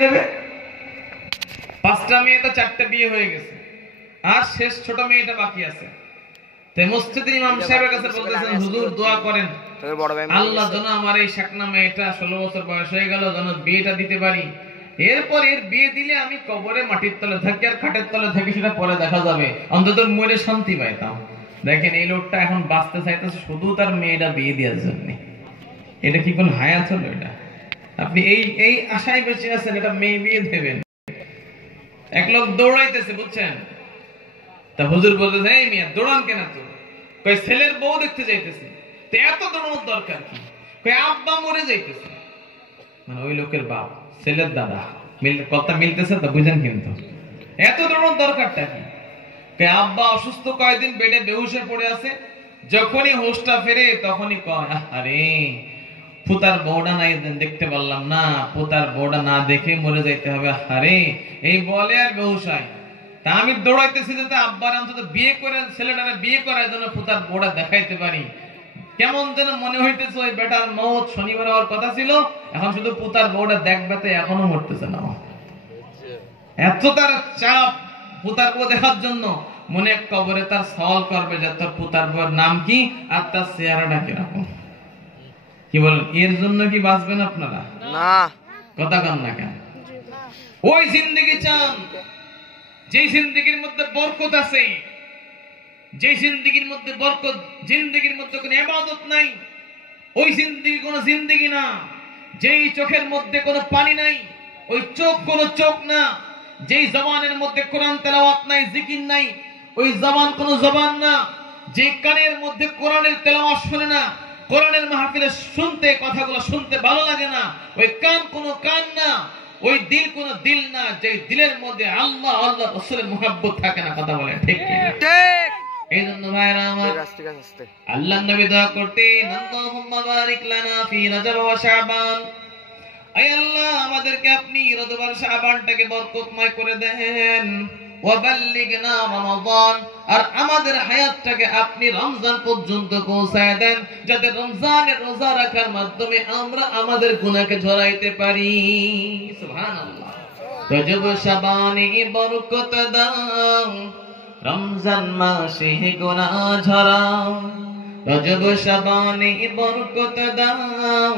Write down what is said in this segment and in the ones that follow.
দেবে। 5টা মেয়ে তো 4টে বিয়ে হয়ে গেছে, আর শেষ ছোট মেয়েটা বাকি আছে। তাই মসজিদের ইমাম সাহেবের কাছে বলতেছেন, হুজুর দোয়া করেন আল্লাহ যেন আমার এই শাকনা মেয়েটা 16 বছর বয়স হয়ে গেল যেন বিয়েটা দিতে পারি। এরপর এর বিয়ে দিলে আমি কবরে মাটির তলে থাকি আর খাটের তলে থাকি, সেটা পরে দেখা যাবে, অন্তত মরে শান্তি পাইতাম। দেখেন এই লোকটা এখন বাঁচতে চাইতেছে শুধু তার মেয়েটা বিয়ে দেওয়ার জন্য। এটা কি কোন হায়াত হলো? এটা আপনি এই আশায় বেঁচে আছেন, এটা মেয়ে বিয়ে দেবেন। এক লোক দৌড়াইতেছে, বুঝছেন? তা হুজুর বলতেছে, এই মিয়া দৌড়ান কেন? তো কই ছেলের বউ দেখতে যাইতেছে। তো এত দৌড়ানোর দরকার কি? কই আব্বা মরে যাইতেছে, মানে ওই লোকের বাপ ছেলের দাদা, কথা মিলতেছে তো বুঝেন? কিন্তু এত দৌড়ানোর দরকারটা কি? কই আব্বা অসুস্থ, কয়েকদিন বেডে বেহুশে পড়ে আছে, যখনই হোশটা ফেরে তখনই কয়, আরে পুতার বউটা নাই দেখতে পারলাম না, পুতার বউটা না দেখে মরে যাইতে হবে। আরে এই বলে আর বেহুশায়। তা আমি দৌড়াইতেছি যাতে আব্বার অন্তত বিয়ে করে ছেলেটারে বিয়ে করার জন্য পুতার বউটা দেখাইতে পারি। কেমন যেন মনে হইতেছে ওই বেটার মৌত শনিবার হওয়ার কথা ছিল, এখন শুধু পুতার বউটা দেখবে, এখনো মরতেছে না। এত তার চাপ পুতার বউ দেখার জন্য, মনে কবরে তার সওয়াল করবে যে তোর পুতার বউয়ের নাম কি আর তার চেহারাটা কিরকম। কি বলেন? এর জন্য কি বাঁচবেন আপনারা? না। কথা কন না কেন? ওই জিন্দেগি চান যে জিন্দেগির মধ্যে বরকত আছে, যে জিন্দেগির মধ্যে বরকত, জিন্দেগির মধ্যে কোনো ইবাদত নাই, ওই জিন্দেগি কোন জিন্দেগি না। যেই চোখের মধ্যে কোনো পানি নাই, ওই চোখ কোনো চোখ না। যেই জবানের মধ্যে কোরআন তেলাওয়াত নাই, জিকির নাই, ওই জবান কোনো জবান না। যে কানের মধ্যে কোরআনের তেলাওয়াত শুনে না, কোরআনের মাহফিলে শুনতে কথাগুলো শুনতে ভালো লাগে না, ওই কান কোনো কান না, ওই দিল কোনো দিল না। যে দিলের মধ্যে আল্লাহ আল্লাহ রাসূলের মুহাব্বত থাকে না। কথা বলে ঠিক কি? ঠিক। এই জন্য ভাইরা আমার, আল্লাহর নবী দোয়া করতেন, আল্লাহুম্মা বারিক লানা ফি রজব ওয়া শাবান। আয় আল্লাহ, আমাদেরকে আপনি রজব আর শাবানটাকে বরকতময় করে দেন। ওয়া বাল্লিগনা রমাদান, আর আমাদের হায়াতটাকে আপনি রমজান পর্যন্ত পৌঁছায় দেন, যাতে রমজানের রোজা রাখার মাধ্যমে আমরা আমাদের গুনাহকে ঝরাইতে পারি। সুবহানাল্লাহ। রজব শাবানে বরকত দাও, রমজান মাসে গুনাহ ঝরাও। রজব শাবানে বরকত দাও,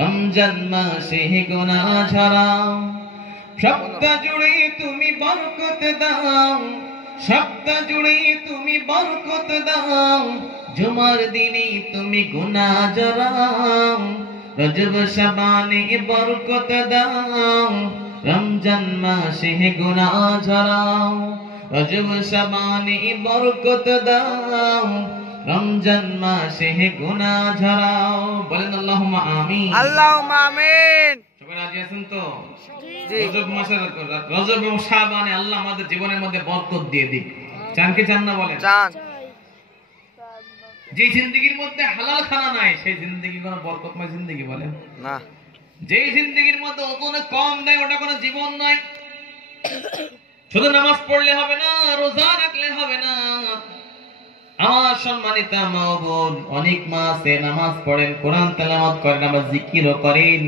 রমজান মাসে গুনাহ ঝরাও। সপ্তাহ জুড়ে তুমি বরকত দাও, সপ্তাহ জুড়ে তুমি বরকত দাও, জুমার দিনে তুমি গুনাহ ঝরাও। রজব শাবানে বরকত দাও, রমজান মাসে গুনাহ ঝরাও। রজব শাবানে বরকত দাও, রমজান মাসে গুনাহ ঝরাও। বলেন আল্লাহুম্মা আমিন। আল্লাহুম্মা আমিন। সবাই রাজি আছেন তো? জি। রজব মাসে, রজব এবং শাবানে আল্লাহ আমাদের জীবনের মধ্যে বরকত দিয়ে দিক। চান কি চান না? বলেন চান। যে জিন্দেগির মধ্যে হালাল খানা নাই, সেই জিন্দেগি কোন বরকতময় জিন্দেগি? বলেন না। যে জিন্দেগির মধ্যে ওজনে কম দেয়, ওটা কোনো জীবন নয়। শুধু নামাজ পড়লে হবে না, রোজা রাখলে হবে না। আমার সম্মানিত মা ও বোন, অনেক মা আছে নামাজ পড়েন, কোরআন তেলাওয়াত করেন, আবার জিকিরও করেন,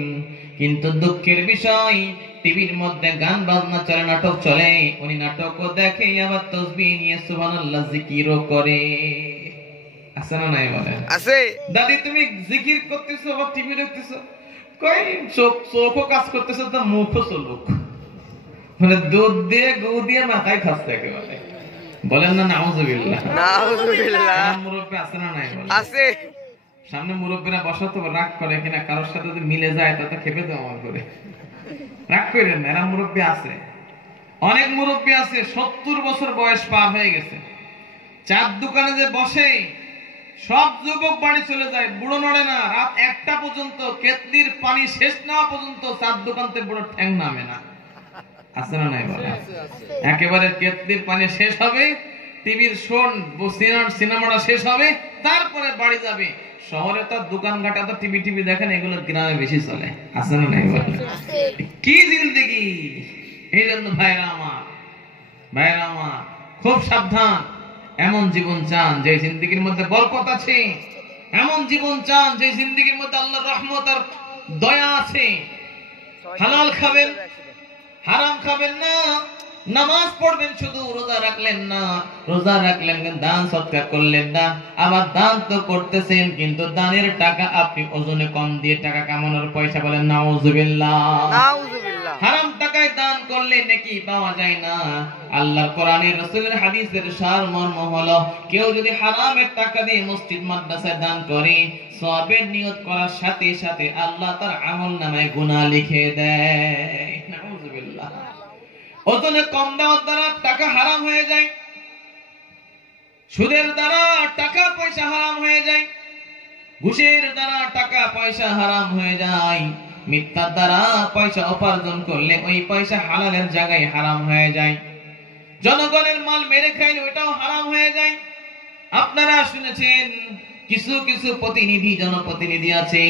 কিন্তু দুঃখের বিষয় টিভির মধ্যে গান বাজনা চলে, নাটক চলে, উনি নাটকও দেখে, আবার তাসবিহ নিয়ে সুবহানাল্লাহ জিকিরও করে। আছে না নাই? বলেন আছে। দাদি তুমি জিকির করতেছো আবার টিভি দেখতেছো, কই চোখও কাজ করতেছো তো মুখও চলুক, মানে দুধ দিয়ে গু দিয়ে মাথায় খাচ্ছে একেবারে। বলেন না নাউজুবিল্লাহ। নাউজুবিল্লাহ। মুরব্বি আছে না নাই? আছে। সামনে মুরব্বিরা বসা তো রাগ করে কিনা, কারোর সাথে যদি মিলে যায় তাতে খেপে দেওয়া আমার করে, রাগ করেন না। এরা মুরব্বি আছে, অনেক মুরব্বি আছে 70 বছর বয়স পার হয়ে গেছে, চার দোকানে যে বসে, সব যুবক বাড়ি চলে যায়, বুড়ো নড়ে না। রাত 1টা পর্যন্ত কেতলির পানি শেষ না পর্যন্ত চার দোকানতে বুড়ো ঠ্যাং নামে না। আছে না নাই? বলে একেবারে কেতলির পানি শেষ হবে, টিভির সিনেমাটা শেষ হবে, তারপরে বাড়ি যাবে। শহরে তো দোকান ঘাটে তো টিভি দেখেন, এগুলো গ্রামে বেশি চলে। আছে না নাই? বলে কি জিন্দেগি! এই জন্য ভাইরা আমার, ভাইরা আমার, খুব সাবধান। এমন জীবন চান যে জিন্দেগির মধ্যে বরকত আছে, এমন জীবন চান যে জিন্দেগির মধ্যে আল্লাহর রহমত আর দয়া আছে, হালাল খাবেন, হারাম খাবেন না। নামাজ পড়বেন শুধু, রোজা রাখলেন না, রোজা রাখলেন দান সদকা করলেন না। আবার দান তো করতেছেন কিন্তু দানের টাকা আপনি ওজনে কম দিয়ে টাকা কামানোর পয়সা, বলেন নাউজুবিল্লাহ। নাউজুবিল্লাহ। হারাম টাকায় দান করলে নেকি পাওয়া যায় না। আল্লাহর কোরআনের রাসূলের হাদিসের সারমর্ম হলো, কেউ যদি হারামের টাকা দিয়ে মসজিদ মাদ্রাসায় দান করে, সওয়াবের নিয়ত করার সাথে সাথে আল্লাহ তার আমলনামায় গুনাহ লিখে দেয়। নাউজুবিল্লাহ। ওজনে কম দেওয়ার দ্বারা টাকা হারাম হয়ে যায়, সুদের দ্বারা টাকা পয়সা হারাম হয়ে যায়, ঘুষের দ্বারা টাকা পয়সা হারাম হয়ে যায়, মিথ্যার দ্বারা পয়সা উপার্জন করলে ওই পয়সা হালালের জায়গায় হারাম হয়ে যায়, জনগণের মাল মেরে খাইলে ওটাও হারাম হয়ে যায়। আপনারা শুনেছেন কিছু কিছু প্রতিনিধি, জনপ্রতিনিধি আছে,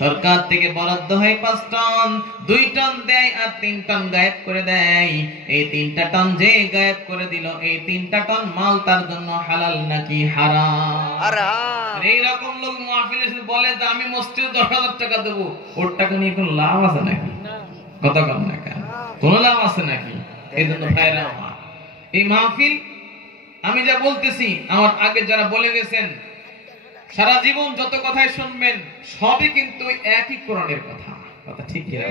সরকার থেকে বরাদ্দ হয় 5 টন, 2 টন দেয় আর 3 টন গায়েব করে দেয়। এই 3টা টন যে গায়েব করে দিল, এই 3টা টন মাল তার জন্য হালাল নাকি হারাম? হারাম। এই রকম লোক মাহফিলে এসে বলে যে আমি মসজিদে 10,000 টাকা দেব, ওর টাকা নিয়ে কোনো লাভ আছে নাকি? কথা কম না কেন, কোনো লাভ আছে নাকি? এই জন্য ভাইরা আমার, এই মাহফিল আমি যা বলতেছি, আমার আগে যারা বলে গেছেন, সারা জীবন যত কথাই শুনবেন সবই কিন্তু একই কোরআনের কথা। কথা ঠিক কি না?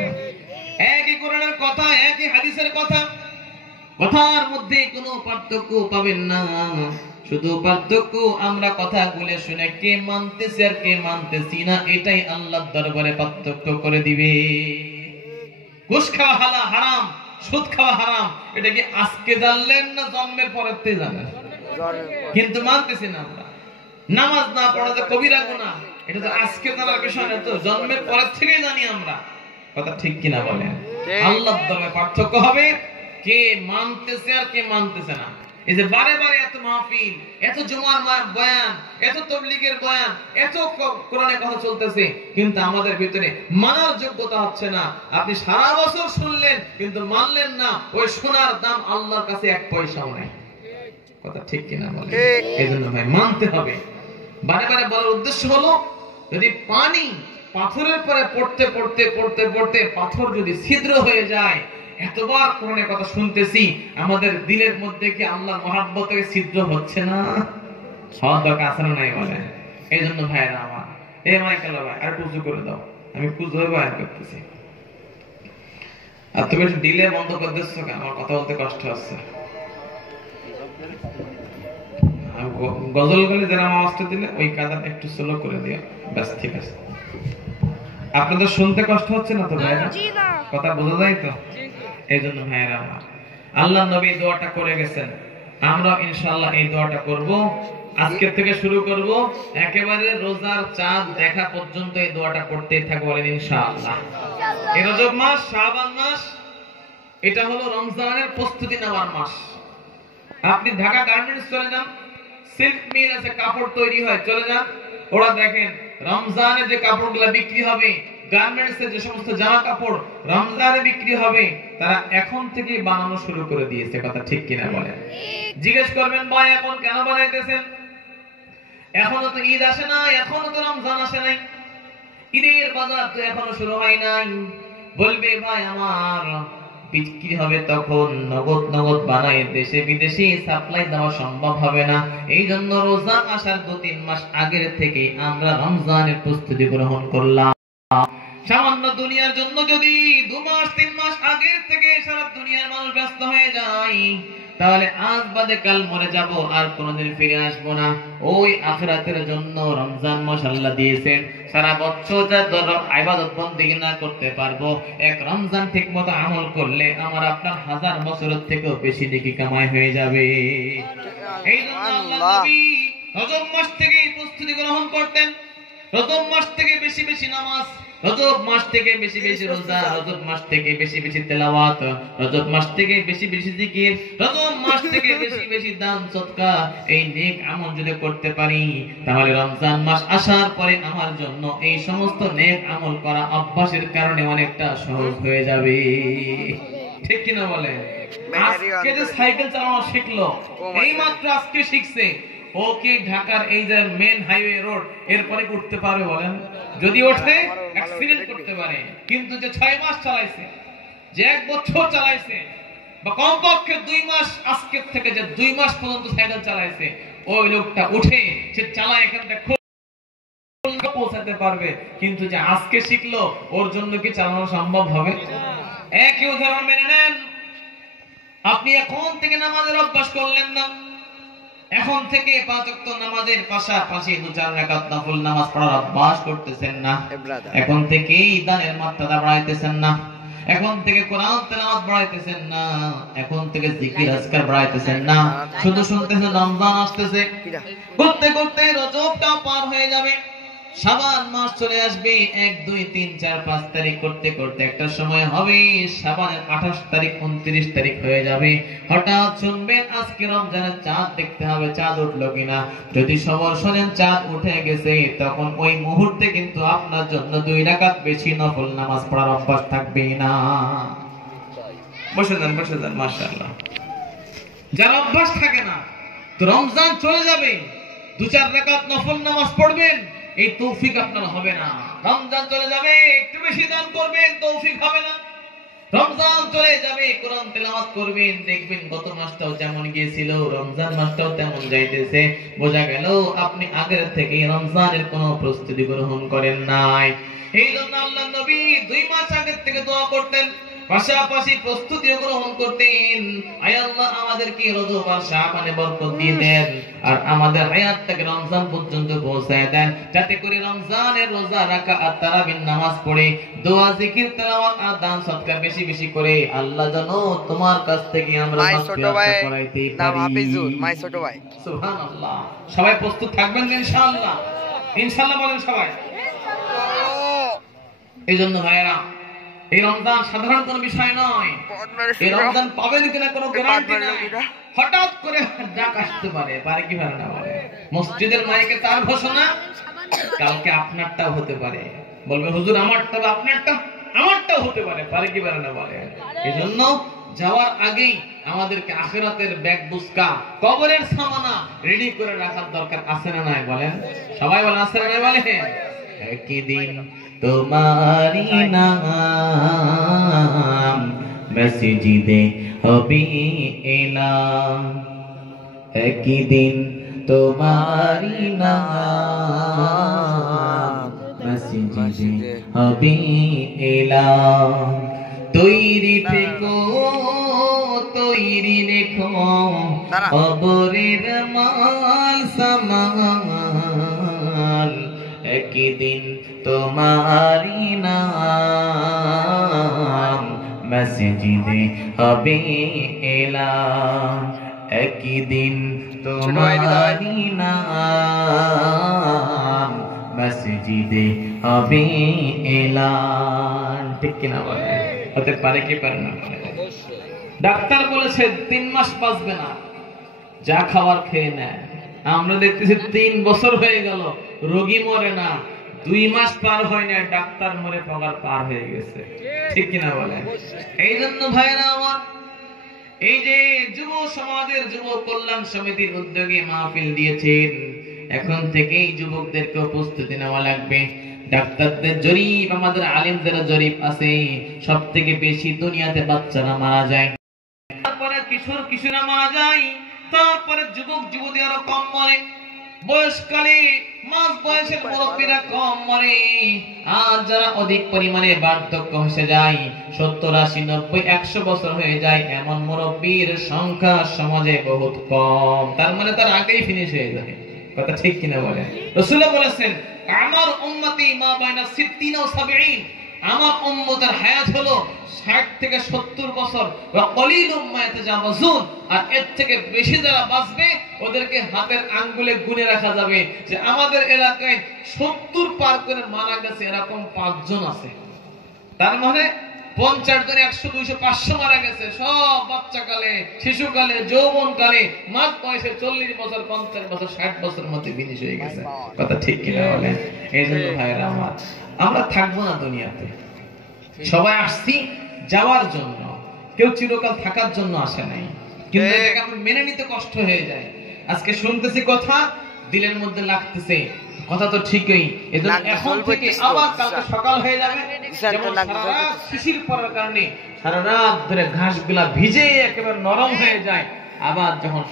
একই কোরআনের কথা, একই হাদিসের কথা, কথার মধ্যে কোনো পার্থক্য পাবেন না। শুধু পার্থক্য আমরা কথাগুলো শুনে কে মানতেছে আর কে মানতেছি না, এটাই আল্লাহর দরবারে পার্থক্য করে দিবে। ঘুষ খাওয়া হারাম, সুদ খাওয়া হারাম, এটা কি আজকে জানলেন না জন্মের পরের থেকে জানেন? কিন্তু মানতেছি না আমরা। নামাজ না পড়া যে কবিরা গুনাহ, এটা তো আজকে জানার বিষয় না, তো জন্মের পরের থেকেই জানি আমরা। কথা ঠিক কিনা বলেন? আল্লাহর দরবারে পার্থক্য হবে কে মানতেছে আর কে মানতেছে না। এই যে বারে বারে এত মাহফিল, এত জুমার বয়ান, এত তাবলীগের বয়ান, এত কোরআনের কথা চলতেছে, কিন্তু আমাদের ভিতরে মানার যোগ্যতা হচ্ছে না। আপনি সারা বছর শুনলেন কিন্তু মানলেন না, ওই শোনার দাম আল্লাহর কাছে 1 পয়সাও নাই। কথা ঠিক কিনা বলেন? এজন্য ভাই মানতে হবে। বারে বারে বলার উদ্দেশ্য হলো, যদি পানি পাথরের পরে পড়তে পড়তে পড়তে পড়তে পাথর যদি ছিদ্র হয়ে যায়, এতবার কোরআনের কথা শুনতেছি, আমাদের দিলের মধ্যে কি আল্লাহর মহব্বতের ছিদ্র হচ্ছে না? হওয়ার দরকার আছে না নাই বলেন? এই জন্য ভাইরা আমার, এই মাইকেল ভাই আর কুজু করে দাও, আমি কুজু বয়ান করতেছি। আর তুমি একটু দিলে বন্ধ করে দিচ্ছ, আমার কথা বলতে কষ্ট হচ্ছে। গজল বলে যারা আওয়াজটা দিলে ওই কাদাটা একটু স্লো করে দিও, ব্যাস ঠিক আছে। আপনাদের শুনতে কষ্ট হচ্ছে না তো ভাইরা? কথা বোঝা যায় তো? এই জন্য ভাইরা আমার, আল্লাহ নবী দোয়াটা করে গেছেন, আমরা ইনশাআল্লাহ এই দোয়াটা করব। আজকে থেকে শুরু করব, একেবারে রোজার চাঁদ দেখা পর্যন্ত এই দোয়াটা করতেই থাকবো, বলেন ইনশাআল্লাহ। এই রজব মাস, শাবান মাস, এটা হলো রমজানের প্রস্তুতি নেওয়ার মাস। আপনি ঢাকা গার্মেন্টস চলে যান, সিল্ক মিল আছে, কাপড় তৈরি হয়, চলে যান, ওরা দেখেন রমজানে যে কাপড়গুলো বিক্রি হবে, গার্মেন্টসে যে সমস্ত জামা কাপড় রমজানে বিক্রি হবে, তারা এখন থেকে বানানো শুরু করে দিয়েছে। কথা ঠিক কিনা বলেন? জিজ্ঞেস করবেন ভাই এখন কেন বানাইতেছেন? এখনো তো ঈদ আসে না, এখনো তো রমজান আসে নাই, ঈদের বাজার তো এখনো শুরু হয় নাই। বলবে ভাই আমার বিক্রি হবে তখন, নগদ নগদ বানায় দেশে বিদেশে সাপ্লাই দেওয়া সম্ভব হবে না। এই জন্য রোজা আসার 2-3 মাস আগের থেকে আমরা রমজানের প্রস্তুতি গ্রহণ করলাম। সামান্য দুনিয়ার জন্য যদি 2 মাস 3 মাস আগের থেকে সারা দুনিয়ার মানুষ ব্যস্ত হয়ে যায়, তাহলে আজ বাদে কাল মরে যাব, আর কোনোদিন ফিরে আসবো না। ওই আখিরাতের জন্য রমজান মাস আল্লাহ দিয়েছেন। সারা বছর যা ইবাদত বন্দেগী না করতে পারবো, এক রমজান ঠিকমতো আমল করলে আমার আপনার 1000 বছরের থেকেও বেশি নেকি কামাই হয়ে যাবে। এই জন্য আল্লাহ নবী রজব মাস থেকে প্রস্তুতি গ্রহণ করতেন। রজব মাস থেকে বেশি বেশি নামাজ, রজব মাস থেকে বেশি বেশি রোজা, রজব মাস থেকে বেশি বেশি তেলাওয়াত, রজব মাস থেকে বেশি বেশি জিকির, রজব মাস থেকে বেশি বেশি দান সদকা। এই নেক আমল যদি করতে পারি, তাহলে রমজান মাস আসার পরে আমার জন্য এই সমস্ত নেক আমল করা অভ্যাসের কারণে অনেকটা সহজ হয়ে যাবে। ঠিক কিনা বলে? আজকে যে সাইকেল চালানো শিখলো, এই মাত্র আজকে শিখছে, ও কি ঢাকার এই যে মেন হাইওয়ে রোড এরপরে উঠতে পারবে বলেন? যদি ওঠে অ্যাক্সিডেন্ট করতে পারে। কিন্তু যে 6 মাস চালাইছে, যে 1 বছর চালাইছে, বা কমপক্ষে 2 মাস, আজকের থেকে যে 2 মাস পর্যন্ত সাইকেল চালাইছে, ওই লোকটা উঠে সে চালায় এখান থেকে পৌঁছাতে পারবে। কিন্তু যে আজকে শিখলো, ওর জন্য কি চালানো সম্ভব হবে? একই উদাহরণ মেনে নেন। আপনি এখন থেকে নামাজের অভ্যাস করলেন না, এখন থেকে 5 ওয়াক্ত নামাজের পাশাপাশি 2-4 রাকাত নফল নামাজ পড়ার অভ্যাস করতেছেন না, এখন থেকেই দানের মাত্রা বাড়াইতেছেন না, এখন থেকে কোরআন তেলাওয়াত বাড়াইতেছেন না, এখন থেকে জিকির আজকার বাড়াইতেছেন না, শুধু শুনতেছেন রমজান আসতেছে, করতে করতে রজবটা পার হয়ে যাবে, শাবান মাস চলে আসবে, 1, 2, 3, 4, 5 তারিখ করতে করতে একটা সময় হবে শাবানের 28 তারিখ 29 তারিখ হয়ে যাবে। হঠাৎ শুনবেন আজকে রমজানের চাঁদ দেখতে হবে, চাঁদ উঠলো কিনা। যদি সবার শোনেন চাঁদ উঠে গেছে, তখন ওই মুহূর্তে কিন্তু আপনার জন্য 2 রাকাত বেশি নফল নামাজ পড়ার অভ্যাস থাকবে না। বসে যান মাশাআল্লাহ। যার অভ্যাস থাকে না, তো রমজান চলে যাবে, 2-4 রাকাত নফল নামাজ পড়বেন, এই তৌফিক আপনার হবে না। রমজান চলে যাবে, একটু বেশি দান করবেন, তৌফিক হবে না। রমজান চলে যাবে, কোরআন তেলাওয়াত করবেন, দেখবেন গত মাসটাও যেমন গিয়েছিল রমজান মাসটাও তেমন যাইতেছে। বোঝা গেল আপনি আগের থেকে রমজানের কোনো প্রস্তুতি গ্রহণ করেন নাই। এই জন্য আল্লাহর নবী 2 মাস আগে থেকে দোয়া করতেন, পাশাপাশি প্রস্তুতি গ্রহণ করতেন। আয় আল্লাহ আমাদেরকে রজব আর শাবানে বরকত দিয়ে দেন, আর আমাদের হায়াতটাকে রমজান পর্যন্ত পৌঁছায় দেন, যাতে করে রমজানের রোজা রাখা আর তারাবির নামাজ পড়ে দোয়া জিকির তেলাওয়াত আর দান সদকা বেশি বেশি করে আল্লাহ জানো তোমার কাছ থেকে আমরা মাগফিরাত করাইতে পারি। মাই ছোট ভাই সুবহানাল্লাহ। সবাই প্রস্তুত থাকবেন ইনশাআল্লাহ? ইনশাআল্লাহ বলেন সবাই। এইজন্য ভাইরা, এই রমজান সাধারণ কোনো বিষয় নয়। এই রমজান পাবেন কিনা কোনো গ্যারান্টি নাই। হঠাৎ করে ডাক আসতে পারে, পারে কি পারে না বলে। মসজিদের মাইকে তার ঘোষণা, কালকে আপনারটাও হতে পারে। বলবে হুজুর আমারটা বা আপনারটা, আমারটাও হতে পারে, পারে কি পারে না বলে। এজন্য যাওয়ার আগেই আমাদেরকে আখিরাতের ব্যাগ বুসকা, কবরের সামানা রেডি করে রাখার দরকার আছে না নাই বলেন? সবাই বলেন আছে না নাই বলেন? একই দিন তোমারি নাম মসজিদে হবে এলাম, একই দিন তোমারি নাম মসজিদে হবে এলাম। তৈরি থেকো, তৈরি রেখো কবরের মাল সামাল, একই দিন তোমারি নাম মসজিদে হবে এলাম, একই দিন তোমারি নাম মসজিদে হবে এলাম। ঠিক কিনা বলে? হতে পারে কি পারে না বলে? ডাক্তার বলেছে 3 মাস বাঁচবে না, যা খাবার খেয়ে নেয়। আমরা দেখতেছি 3 বছর হয়ে গেল, রোগী মরে না, 2 মাস পার হয় না, ডাক্তার মরে পগার পার হয়ে গেছে। ঠিক কিনা বলে? এই জন্য ভাইরা আমার, এই যে যুব সমাজের যুব কল্যাণ সমিতির উদ্যোগে মাহফিল দিয়েছেন, এখন থেকেই যুবকদেরকে প্রস্তুতি নেওয়া লাগবে। ডাক্তারদের জরিপ, আমাদের আলেমদের জরিপ আছে, সবথেকে বেশি দুনিয়াতে বাচ্চারা মারা যায়, তারপরে কিশোর কিশোররা মারা যায়, তারপরে যুবক যুবতী আরো কম মরে, বয়সকালে মাঝ বয়সের মুরব্বীরা কম মরে, আর যারা অধিক পরিমাণে বার্ধক্য হয়ে যায়, 70, 80, 90, 100 বছর হয়ে যায়, এমন মুরব্বীর সংখ্যা সমাজে বহুত কম। তার মানে তার আগেই ফিনিশ হয়ে যায়। কথা ঠিক কিনা বলে? রাসূলুল্লাহ বলেছেন আমার উম্মতি মা বাইনা 60 ও 70, আমার উম্মতের হায়াত হলো 60 থেকে 70 বছর, ওয়া কলিলুম মা ইয়াতাজাওয়াজুন, আর এর থেকে বেশি যারা বাঁচবে ওদেরকে হাতের আঙ্গুলে গুনে রাখা যাবে যে আমাদের এলাকায় 70 পার করে মারা গেছে এরকম 5 জন আছে। তার মানে 50 জন 100, 200, 500 মারা গেছে, সব বাচ্চাকালে, শিশুকালে, যৌবনকালে, মাঝ বয়সে 40 বছর, 50 বছর, 60 বছরের মধ্যে ফিনিশ হয়ে গেছে। কথা ঠিক কিনা বলেন? এই জন্য ভাইরা আমার, আমরা থাকবো না দুনিয়াতে, সবাই আসছি যাওয়ার জন্য, কেউ চিরকাল থাকার জন্য আসে নাই। কিন্তু এটাকে আমরা মেনে নিতে কষ্ট হয়ে যায়। আজকে শুনতেছি কথা, দিলের মধ্যে লাগতেছে কথা তো ঠিকই, এজন্য এখন থেকে আবার কালকে সকাল হয়ে যাবে, যেমন সারা রাত শিশির পড়ার কারণে সারা রাত ধরে ঘাসগুলা ভিজে একেবারে নরম হয়ে যায়, আবার যখন